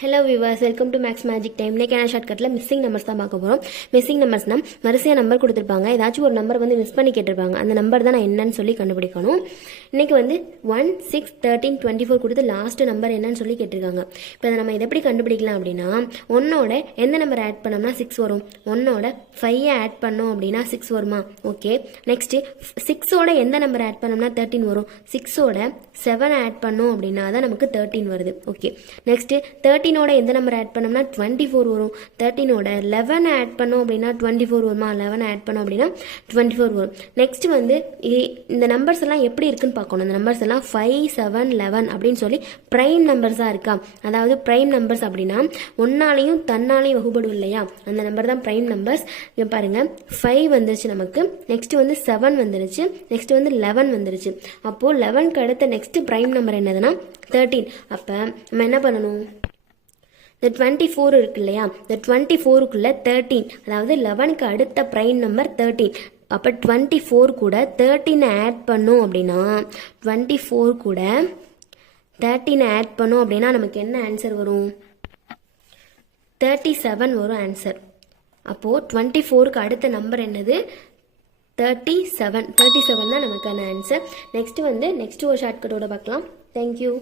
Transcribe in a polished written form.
Hello viewers, welcome to maths magic time. இன்னைக்கான ஷார்ட்கட்டில் missing numbers தான் பார்க்க போகிறோம். மிஸ்ஸிங் நம்பர்ஸ்னால் வரிசையாக நம்பர் கொடுத்துருப்பாங்க, ஏதாச்சும் ஒரு நம்பர் வந்து மிஸ் பண்ணி கேட்டிருப்பாங்க. அந்த நம்பர் தான் நான் என்னன்னு சொல்லி கண்டுபிடிக்கணும். இன்றைக்கி வந்து 1, 6, 13, 24 கொடுத்து லாஸ்ட் நம்பர் என்னன்னு சொல்லி கேட்டிருக்காங்க. இப்போ அதை நம்ம இதை எப்படி கண்டுபிடிக்கலாம் அப்படின்னா, 1ஓட எந்த நம்பர் ஆட் பண்ணோம்னா 6 வரும். 1ஓட 5 ஆட் பண்ணோம் அப்படின்னா 6 வருமா? ஓகே. நெக்ஸ்ட்டு 6ஓட எந்த நம்பர் ஆட் பண்ணோம்னா 13 வரும். 6ஓட 7 ஆட் பண்ணோம் அப்படின்னா தான் நமக்கு 13 வருது. ஓகே. நெக்ஸ்ட்டு 13ஓட எந்த நம்பர் ஆட் பண்ணோம்னா 24 வரும். 13ஓட 11 ஆட் பண்ணோம் அப்படின்னா 24 வருமா? 11 ஆட் பண்ணோம் அப்படின்னா 24 வரும். நெக்ஸ்ட் வந்து இந்த நம்பர்ஸ் எல்லாம் எப்படி இருக்குன்னு பார்க்கணும். இந்த நம்பர்ஸ் எல்லாம் 5, 7, 11 அப்படின்னு சொல்லி பிரைம் நம்பர்ஸாக இருக்கா? அதாவது பிரைம் நம்பர்ஸ் அப்படின்னா ஒன்னாலையும் தன்னாலையும் வகுப்படும் இல்லையா? அந்த நம்பர் தான் பிரைம் நம்பர்ஸ். இங்கே பாருங்க, 5 வந்துருச்சு நமக்கு. நெக்ஸ்ட் வந்து 7 வந்துருச்சு. நெக்ஸ்ட் வந்து 11 வந்துருச்சு. அப்போ 11க்கு அடுத்த நெக்ஸ்ட் பிரைம் நம்பர் என்னதுன்னா 13. அப்போ நம்ம என்ன பண்ணணும்? இந்த 24 இருக்கு இல்லையா? இந்த 24க்குள்ள 13, அதாவது 11க்கு அடுத்த பிரைம் நம்பர் 13. அப்போ 24 கூட 13 ஆட் பண்ணோம் அப்படின்னா 24 கூட 13 ஆட் பண்ணோம் அப்படின்னா நமக்கு என்ன ஆன்சர் வரும்? 37 வரும் ஆன்சர். அப்போது 24க்கு அடுத்த நம்பர் என்னது? 37 தான் நமக்கான ஆன்சர். நெக்ஸ்ட் ஒரு ஷார்ட்கட்டோட பார்க்கலாம். தேங்க்யூ.